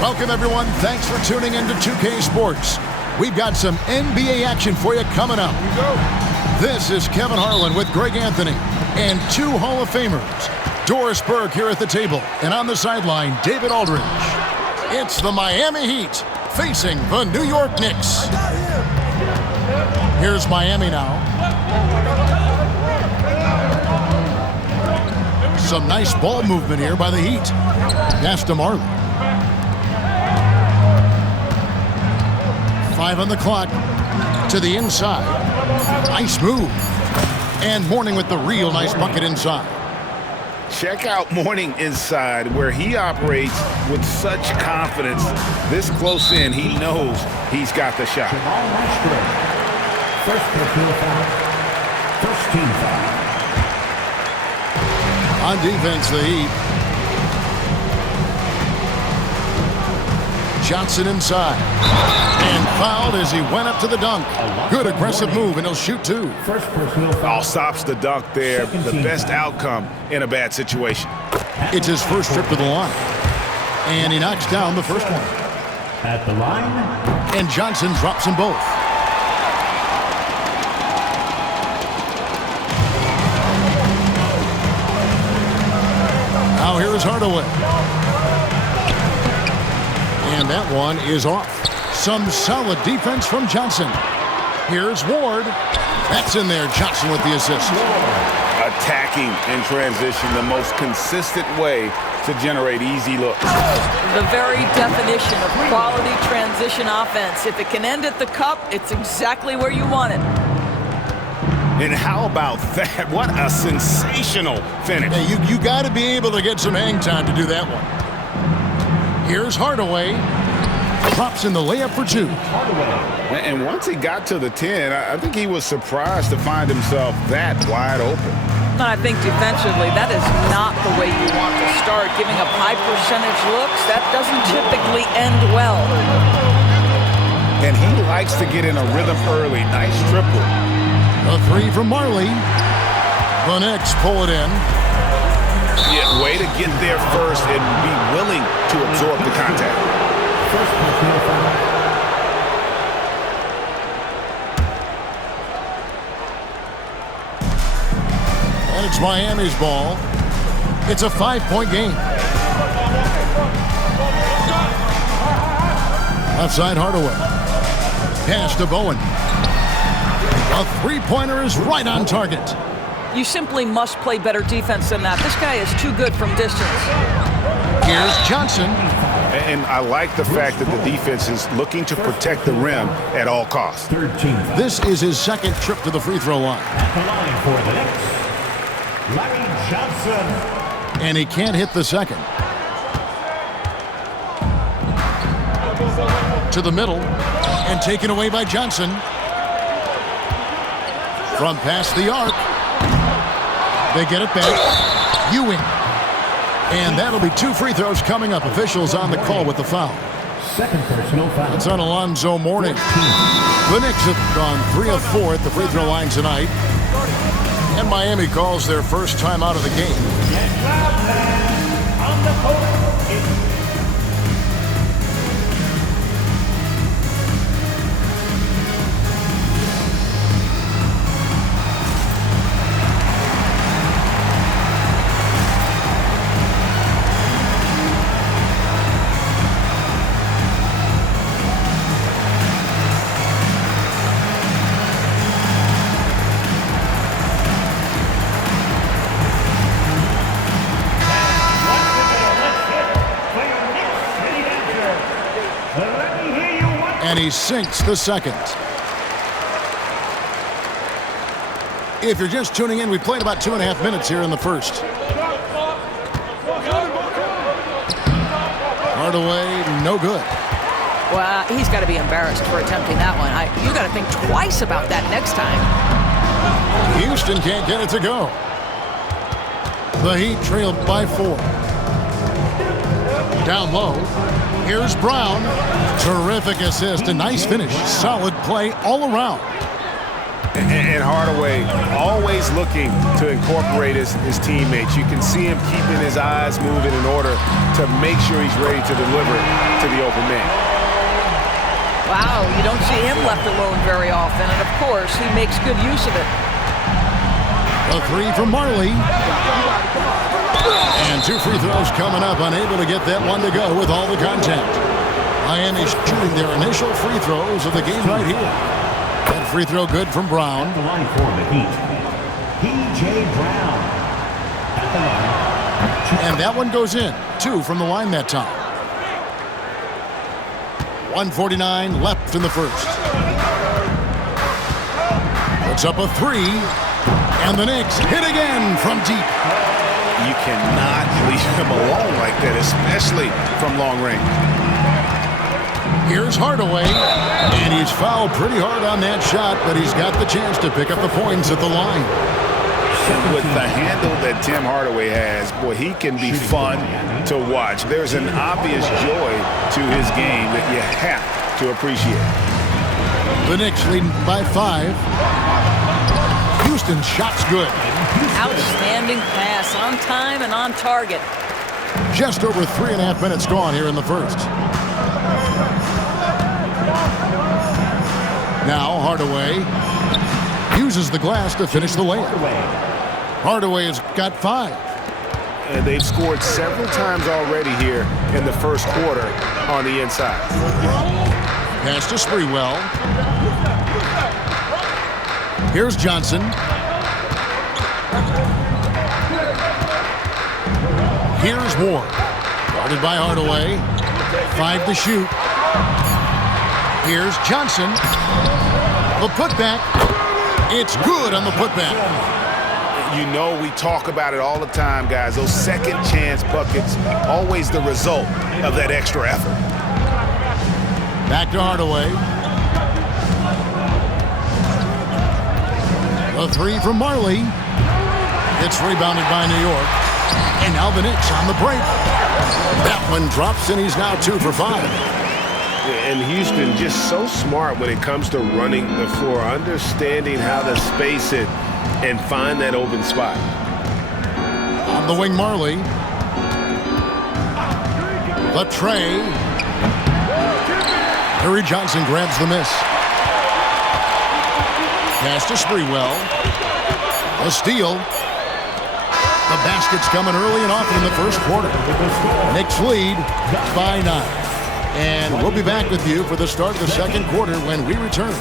Welcome, everyone. Thanks for tuning in to 2K Sports. We've got some NBA action for you coming up. This is Kevin Harlan with Greg Anthony and two Hall of Famers. Doris Burke here at the table, and on the sideline, David Aldridge. It's the Miami Heat facing the New York Knicks. Here's Miami now. Some nice ball movement here by the Heat. Pass to Marley. 5 on the clock. To the inside. Nice move. And Mourning with the real nice bucket inside. Check out Mourning inside, where he operates with such confidence. This close in, he knows he's got the shot. First personal foul. First team foul. On defense, the Heat. Johnson inside. And fouled as he went up to the dunk. Good aggressive move, and he'll shoot two. First personal foul. All stops the dunk there. The best outcome in a bad situation. It's his first trip to the line. And he knocks down the first one. At the line. And Johnson drops them both. Now here is Hardaway. And that one is off. Some solid defense from Johnson. Here's Ward. That's in there. Johnson with the assist. Attacking in transition, the most consistent way to generate easy looks. The very definition of quality transition offense. If it can end at the cup, it's exactly where you want it. And how about that? What a sensational finish. Hey, you got to be able to get some hang time to do that one. Here's Hardaway. Drops in the layup for two. And once he got to the 10, I think he was surprised to find himself that wide open. I think defensively, that is not the way you want to start. Giving up high percentage looks, that doesn't typically end well. And he likes to get in a rhythm early. Nice triple. A three from Marley. The Knicks pull it in. Yeah, way to get there first and be willing to absorb the contact. First personal foul. And it's Miami's ball. It's a 5-point game. Outside Hardaway. Pass to Bowen. A three-pointer is right on target. You simply must play better defense than that. This guy is too good from distance. Here's Johnson. And I like the fact that the defense is looking to protect the rim at all costs. 13th. This is his second trip to the free throw line. At the line for the Knicks, Larry Johnson. And he can't hit the second. To the middle. And taken away by Johnson. From past the arc. They get it back. Ewing. And that'll be two free throws coming up. Officials on the call with the foul. Second personal foul. It's on Alonzo Mourning. The Knicks have gone 3 of 4 at the free throw line tonight. And Miami calls their first time out of the game. And last man on the court is And he sinks the second. If you're just tuning in, we played about 2.5 minutes here in the first. Hardaway, no good. Well, he's got to be embarrassed for attempting that one. You got to think twice about that next time. Houston can't get it to go. The Heat trailed by 4. Down low. Here's Brown. Terrific assist. A nice finish. Solid play all around. And And Hardaway always looking to incorporate his teammates. You can see him keeping his eyes moving in order to make sure he's ready to deliver to the open man. Wow, you don't see him left alone very often, and of course, he makes good use of it. A three from Marley. And 2 free throws coming up, unable to get that one to go with all the contact. Miami's shooting their initial free throws of the game right here. That free throw good from Brown. At the line for the Heat, P.J. Brown. At the line. And that one goes in. 2 from the line that time. 1:49 left in the first. Puts up a 3. And the Knicks hit again from deep. You cannot leave him alone like that, especially from long range. Here's Hardaway, and he's fouled pretty hard on that shot, but he's got the chance to pick up the points at the line. And with the handle that Tim Hardaway has, boy, he can be fun to watch. There's an obvious joy to his game that you have to appreciate. The Knicks leading by 5. Houston's shot's good. Outstanding pass, on time and on target. Just over 3.5 minutes gone here in the first. Now Hardaway uses the glass to finish the layup. Hardaway has got 5. And they've scored several times already here in the first quarter on the inside. Pass to Sprewell. Here's Johnson. Here's Ward. Guarded by Hardaway. 5 to shoot. Here's Johnson. The putback. It's good on the putback. You know we talk about it all the time, guys. Those second chance buckets, always the result of that extra effort. Back to Hardaway. A 3 from Marley. It's rebounded by New York. And now the Knicks on the break. That one drops, and he's now 2 for 5. And Houston just so smart when it comes to running the floor, understanding how to space it and find that open spot. On the wing, Marley. The tray. Harry Johnson grabs the miss. Pass to Sprewell. A steal. The basket's coming early and often in the first quarter. Knicks lead by 9. And we'll be back with you for the start of the second quarter when we return.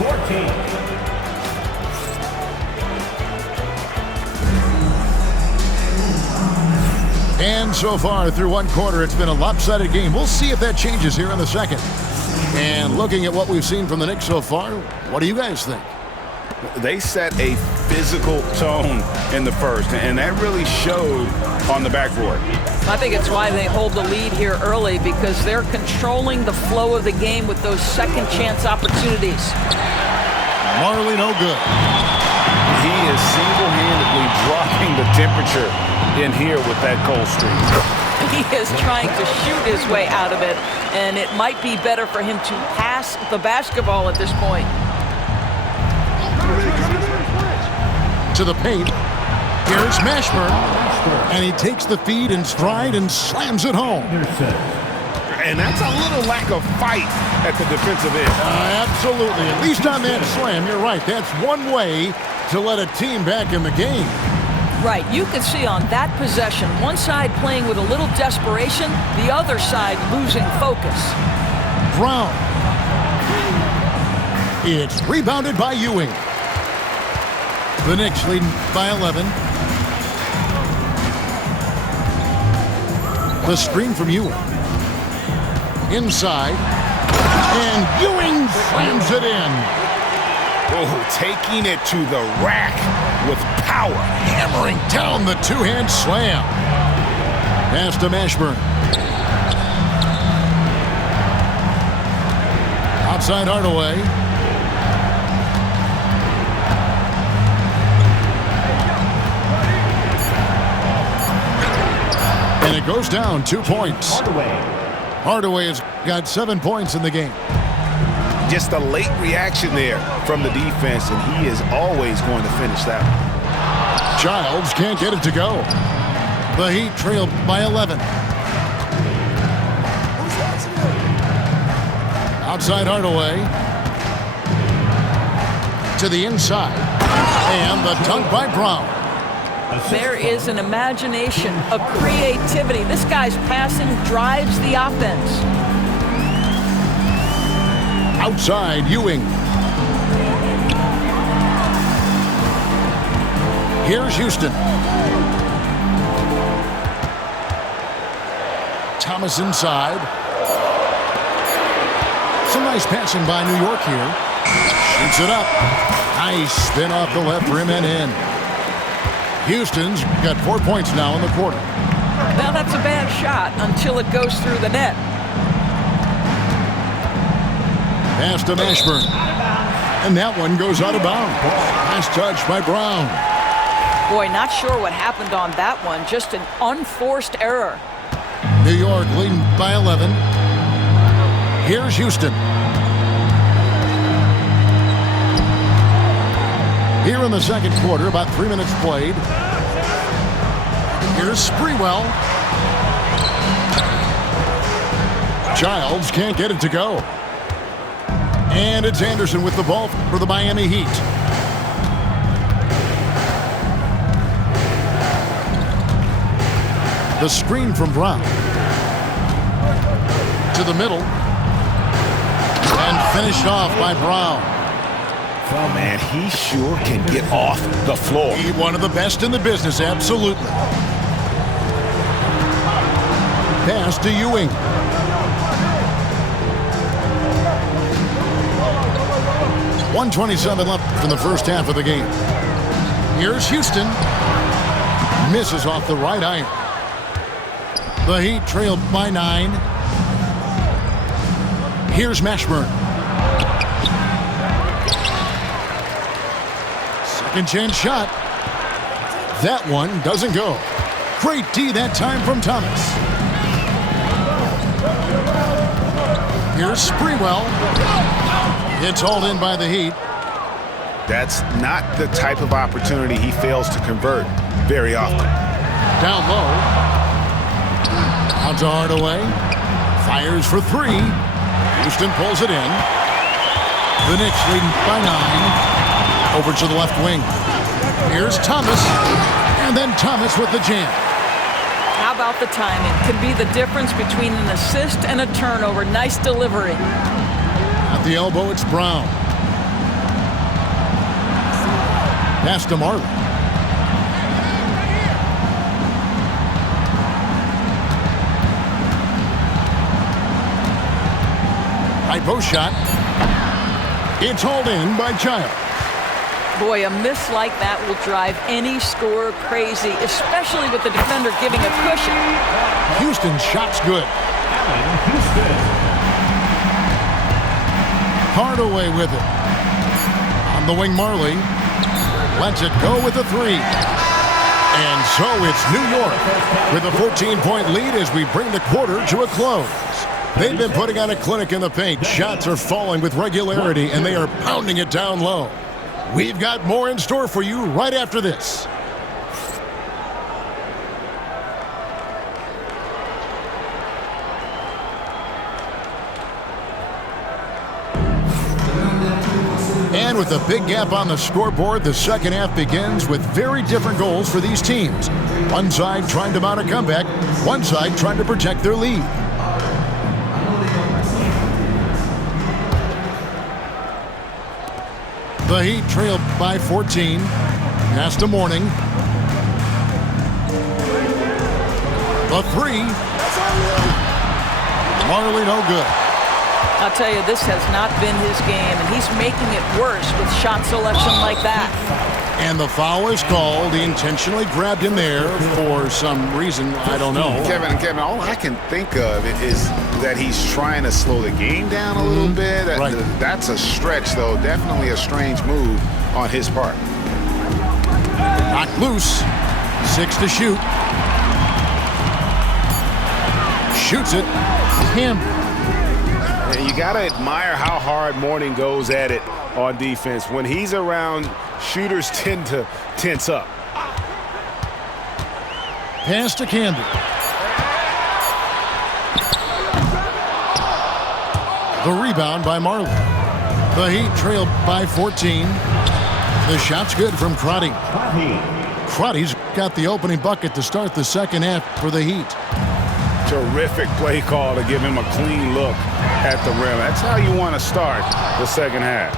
And so far through one quarter, it's been a lopsided game. We'll see if that changes here in the second. And looking at what we've seen from the Knicks so far, what do you guys think? They set a physical tone in the first, and that really showed on the backboard. I think it's why they hold the lead here early, because they're controlling the flow of the game with those second chance opportunities. Marley no good. He is single-handedly dropping the temperature in here with that cold streak. He is trying to shoot his way out of it, and it might be better for him to pass the basketball at this point. To the paint. Here's Mashburn. And he takes the feed in stride and slams it home. And that's a little lack of fight at the defensive end. Absolutely. At least on that slam, you're right. That's one way to let a team back in the game. Right. You can see on that possession, one side playing with a little desperation, the other side losing focus. Brown. It's rebounded by Ewing. The Knicks leading by 11. The screen from Ewing. Inside. And Ewing slams it in. Oh, taking it to the rack with power. Hammering down the two-hand slam. Pass to Mashburn. Outside Hardaway. And it goes down 2 points. Hardaway has got 7 points in the game. just a late reaction there from the defense, and he is always going to finish that one. Childs can't get it to go. The Heat trailed by 11. Outside Hardaway. To the inside. And the dunk by Brown. There is an imagination, a creativity. This guy's passing drives the offense. Outside Ewing. Here's Houston. Thomas inside. Some nice passing by New York here. Shoots it up. Nice spin off the left rim and in. Houston's got 4 points now in the quarter. Now that's a bad shot until it goes through the net. Pass to Mashburn. And that one goes out of bounds. Nice touch by Brown. Boy, not sure what happened on that one. Just an unforced error. New York leading by 11. Here's Houston. Here in the second quarter, about 3 minutes played. Here's Sprewell. Childs can't get it to go. And it's Anderson with the ball for the Miami Heat. The screen from Brown. To the middle. And finished off by Brown. Oh, man, he sure can get off the floor. He's one of the best in the business, absolutely. Pass to Ewing. .127 left in the first half of the game. Here's Houston. Misses off the right iron. The Heat trailed by 9. Here's Mashburn. Second chance shot. That one doesn't go. Great D that time from Thomas. Here's Sprewell. It's hauled in by the Heat. That's not the type of opportunity he fails to convert very often. Down low. Out to Hardaway. Fires for 3. Houston pulls it in. The Knicks leading by 9. Over to the left wing. Here's Thomas. And then Thomas with the jam. How about the timing? Could be the difference between an assist and a turnover. Nice delivery. At the elbow, it's Brown. Pass to Marley. High post shot. It's hauled in by Childs. Boy, a miss like that will drive any scorer crazy, especially with the defender giving a cushion. Houston's shot's good. Hardaway with it. On the wing, Marley. Lets it go with a 3. And so it's New York with a 14-point lead as we bring the quarter to a close. They've been putting on a clinic in the paint. Shots are falling with regularity, and they are pounding it down low. We've got more in store for you right after this. And with a big gap on the scoreboard, the second half begins with very different goals for these teams. One side trying to mount a comeback, one side trying to protect their lead. The Heat trailed by 14. Pass to Morning. The 3. Marley no good. I'll tell you, this has not been his game, and he's making it worse with shot selection like that. And the foul is called. He intentionally grabbed him there for some reason. I don't know. Kevin, all I can think of is that he's trying to slow the game down a little bit. Right. That's a stretch, though. Definitely a strange move on his part. Knocked loose. 6 to shoot. Shoots it. Him. And you got to admire how hard Mourning goes at it on defense. When he's around, shooters tend to tense up. Pass to Camby. The rebound by Marlin. The Heat trailed by 14. The shot's good from Crotty. Crotty's got the opening bucket to start the second half for the Heat. Terrific play call to give him a clean look at the rim. That's how you want to start the second half.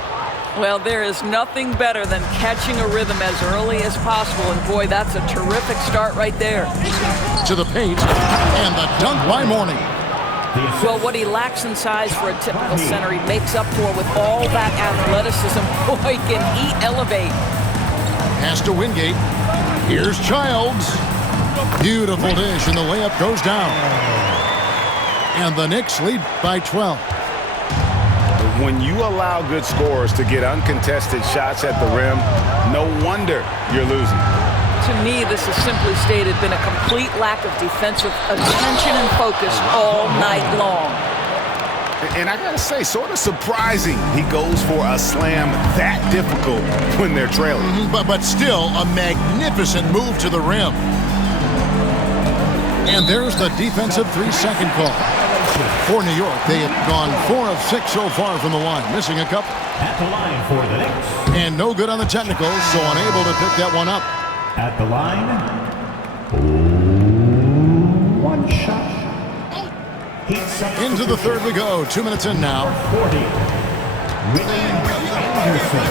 Well, there is nothing better than catching a rhythm as early as possible. And, boy, that's a terrific start right there. To the paint, and the dunk by Mourning. Well, what he lacks in size for a typical center, he makes up for with all that athleticism. Boy, can he elevate. Pass to Wingate. Here's Childs. Beautiful dish, and the layup goes down. And the Knicks lead by 12. When you allow good scorers to get uncontested shots at the rim, no wonder you're losing. To me, this is simply stated been a complete lack of defensive attention and focus all night long. And I gotta say, sort of surprising he goes for a slam that difficult when they're trailing. But still a magnificent move to the rim. And there's the defensive 3-second call. For New York, they have gone 4 of 6 so far from the line, missing a couple. At the line for the Knicks. And no good on the technicals, so unable to pick that one up. At the line, one shot. Into the third we go. 2 minutes in now. 40. Anderson.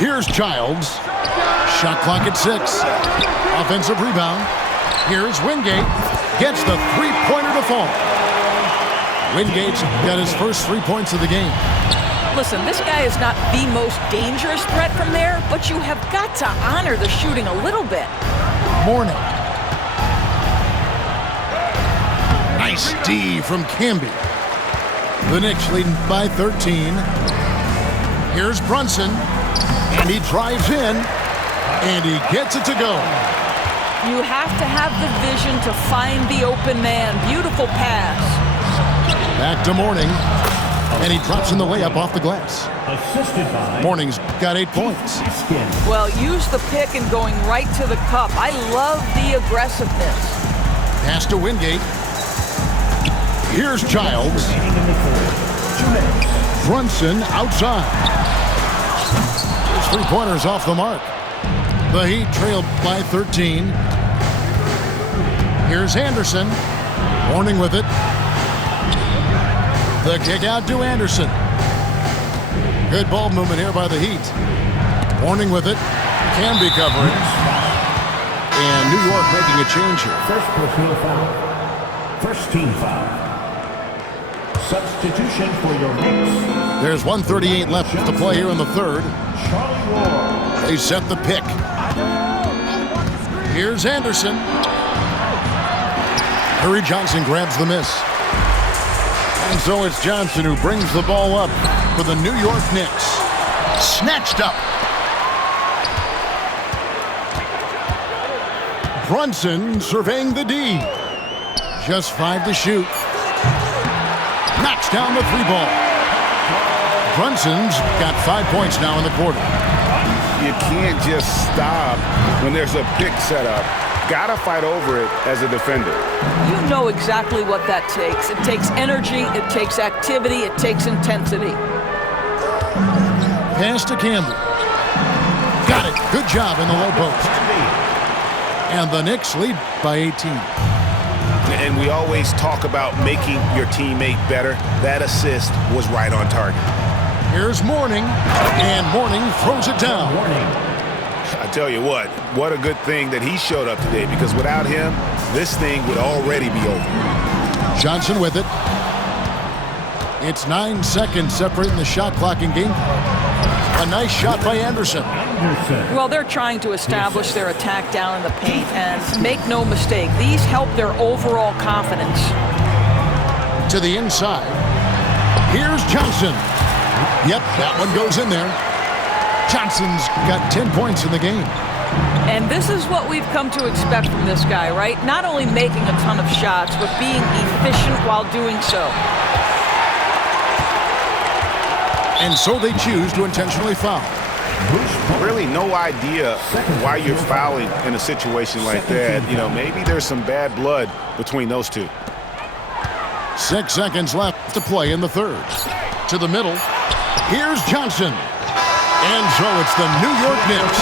Here's Childs. Shot clock at 6. Offensive rebound. Here's Wingate. Gets the three-pointer to fall. Wingate's got his first 3 points of the game. Listen, this guy is not the most dangerous threat from there, but you have got to honor the shooting a little bit. Mourning. Nice D from Camby. The Knicks leading by 13. Here's Brunson. And he drives in. And he gets it to go. You have to have the vision to find the open man. Beautiful pass. Back to Mourning. And he drops in the layup off the glass. Assisted by Mourning's got 8 points. Well, use the pick and going right to the cup. I love the aggressiveness. Pass to Wingate. Here's Childs. Brunson outside. His three-pointers off the mark. The Heat trailed by 13. Here's Anderson. Mourning with it. The kick out to Anderson. Good ball movement here by the Heat. Mourning with it. Can be covering. And New York making a change here. First personal foul. First team foul. Substitution for your Knicks. There's 1:38 left to play here in the third. Charlie Ward. They set the pick. Here's Anderson. Harry Johnson grabs the miss. And so it's Johnson who brings the ball up for the New York Knicks. Snatched up. Brunson surveying the D. Just 5 to shoot. Knocks down the 3-ball. Brunson's got 5 points now in the quarter. You can't just stop when there's a pick set up. Gotta fight over it as a defender. You know exactly what that takes. It takes energy, it takes activity, it takes intensity. Pass to Campbell. Got it. Good job in the low post. And the Knicks lead by 18. And we always talk about making your teammate better. That assist was right on target. Here's Mourning, and Mourning throws it down. I tell you what a good thing that he showed up today, because without him, this thing would already be over. Johnson with it. It's 9 seconds separating the shot clock and game clock. A nice shot by Anderson. Well, they're trying to establish their attack down in the paint, and make no mistake, these help their overall confidence. To the inside. Here's Johnson. Yep, that one goes in there. Johnson's got 10 points in the game. And this is what we've come to expect from this guy, right? Not only making a ton of shots, but being efficient while doing so. And so they choose to intentionally foul. Really no idea why you're fouling in a situation like that. You know, maybe there's some bad blood between those two. 6 seconds left to play in the third. To the middle. Here's Johnson. And so it's the New York Knicks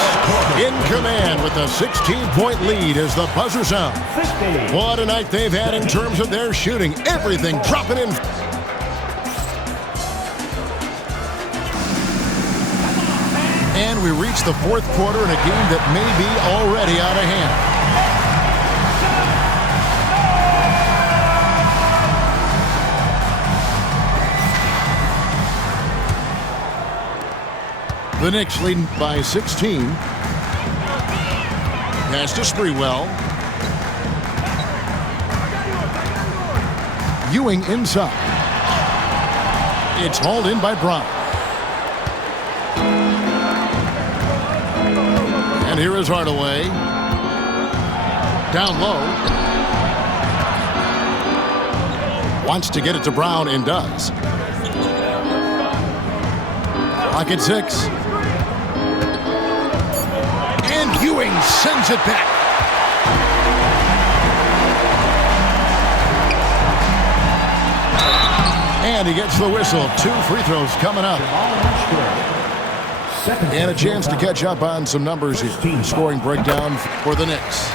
in command with a 16-point lead as the buzzer sounds. What a night they've had in terms of their shooting. Everything dropping in. And we reach the fourth quarter in a game that may be already out of hand. The Knicks leading by 16. Pass to Sprewell. Ewing inside. It's hauled in by Brown. And here is Hardaway. Down low. Wants to get it to Brown and does. Clock at 6. And Ewing sends it back. And he gets the whistle. 2 free throws coming up. And a chance to catch up on some numbers here. Scoring breakdown for the Knicks.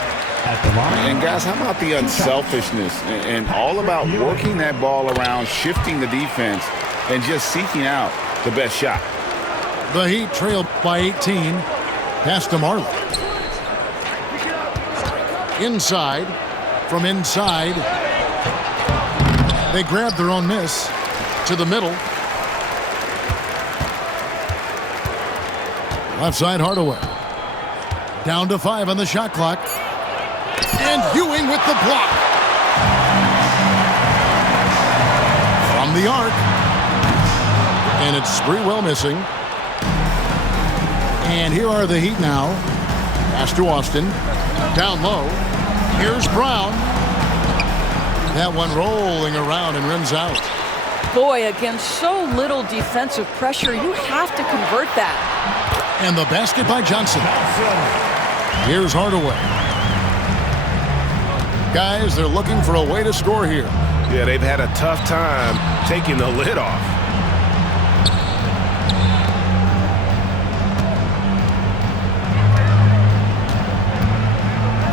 And guys, how about the unselfishness and all about working that ball around, shifting the defense, and just seeking out the best shot. The Heat trailed by 18. Pass to Marley. Inside. From inside. They grab their own miss. To the middle. Left side Hardaway. Down to 5 on the shot clock. And Ewing with the block. From the arc. And it's Sprewell missing. And here are the Heat now. Pass to Austin. Down low. Here's Brown. That one rolling around and rims out. Boy, against so little defensive pressure, you have to convert that. And the basket by Johnson. Here's Hardaway. Guys, they're looking for a way to score here. Yeah, they've had a tough time taking the lid off.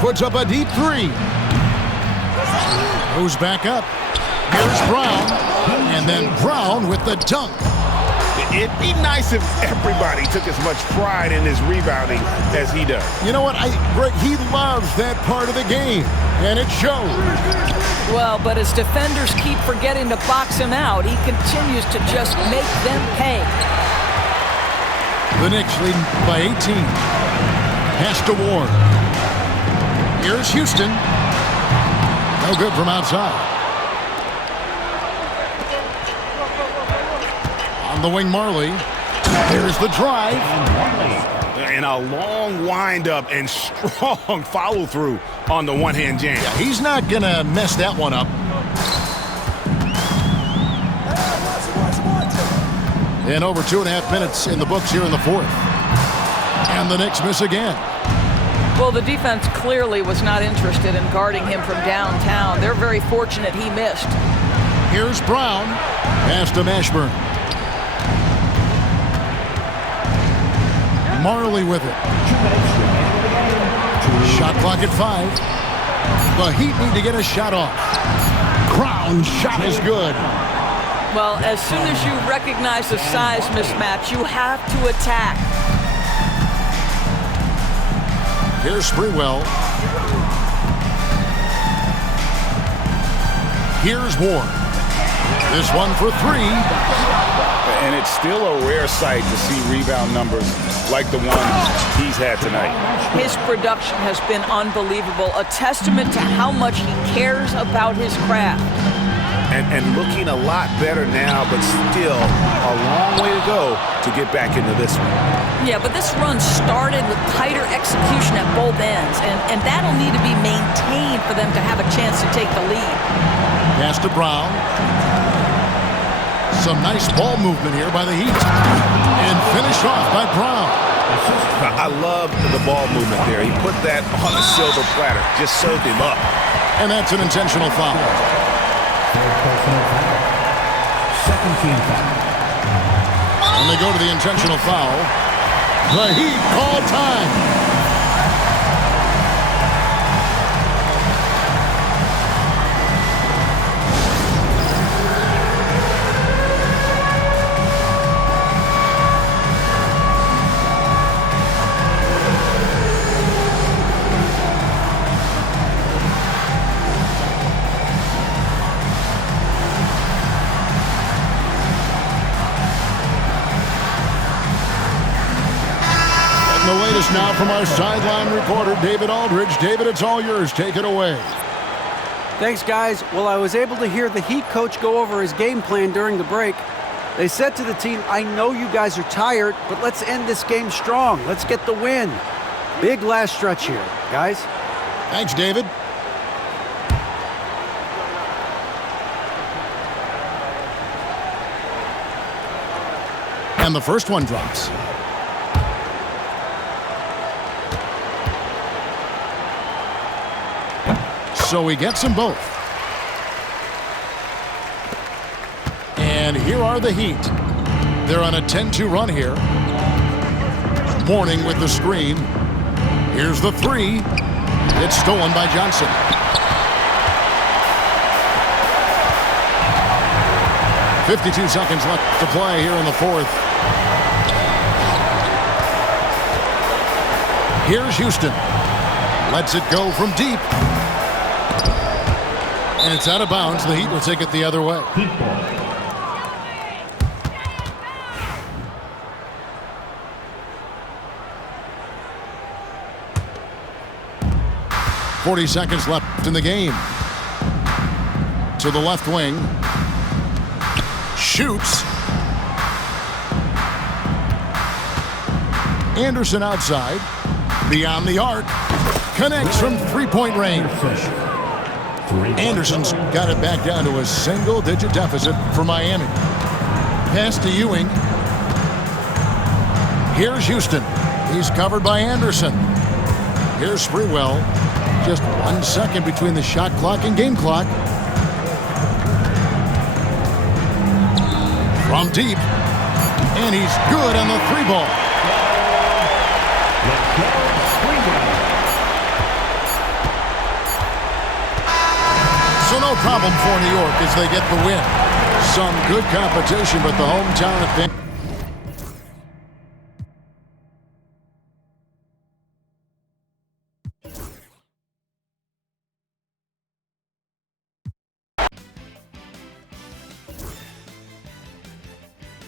Puts up a deep 3. Goes back up. Here's Brown. And then Brown with the dunk. It'd be nice if everybody took as much pride in his rebounding as he does. You know what? Greg, he loves that part of the game, and it shows. Well, but as defenders keep forgetting to box him out, he continues to just make them pay. The Knicks leading by 18. Pass to Ward. Here's Houston. No good from outside. On the wing, Marley. Here's the drive. And a long windup and strong follow-through on the one-hand jam. Yeah, he's not going to mess that one up. And over 2.5 minutes in the books here in the fourth. And the Knicks miss again. Well, the defense clearly was not interested in guarding him from downtown. They're very fortunate he missed. Here's Brown. Pass to Mashburn. Marley with it. Shot clock at 5. The Heat need to get a shot off. Brown's shot is good. Well, as soon as you recognize the size mismatch, you have to attack. Here's Sprewell. Here's Ward. This one for 3. And it's still a rare sight to see rebound numbers like the ones he's had tonight. His production has been unbelievable, a testament to how much he cares about his craft. And looking a lot better now, but still a long way to go to get back into this one. Yeah, but this run started with tighter execution at both ends, and that'll need to be maintained for them to have a chance to take the lead. Pass to Brown. Some nice ball movement here by the Heat. And finished off by Brown. I love the ball movement there. He put that on a silver platter. Just served him up. And that's an intentional foul. Second team foul. When they go to the intentional foul, the Heat call time. The latest now from our sideline reporter, David Aldridge. David, it's all yours. Take it away. Thanks, guys. Well, I was able to hear the Heat coach go over his game plan during the break. They said to the team, I know you guys are tired, but let's end this game strong. Let's get the win. Big last stretch here, guys. Thanks, David. And the first one drops. So he gets them both. And here are the Heat. They're on a 10-2 run here. Mourning with the screen. Here's the three. It's stolen by Johnson. .52 seconds left to play here in the fourth. Here's Houston. Lets it go from deep. And it's out of bounds. The Heat will take it the other way. 40 seconds left in the game. To the left wing. Shoots. Anderson outside. Beyond the arc. Connects from three-point range. Anderson's got it back down to a single-digit deficit for Miami. Pass to Ewing. Here's Houston. He's covered by Anderson. Here's Sprewell. Just 1 second between the shot clock and game clock. From deep. And he's good on the three ball. So no problem for New York as they get the win. Some good competition, but the hometown advantage.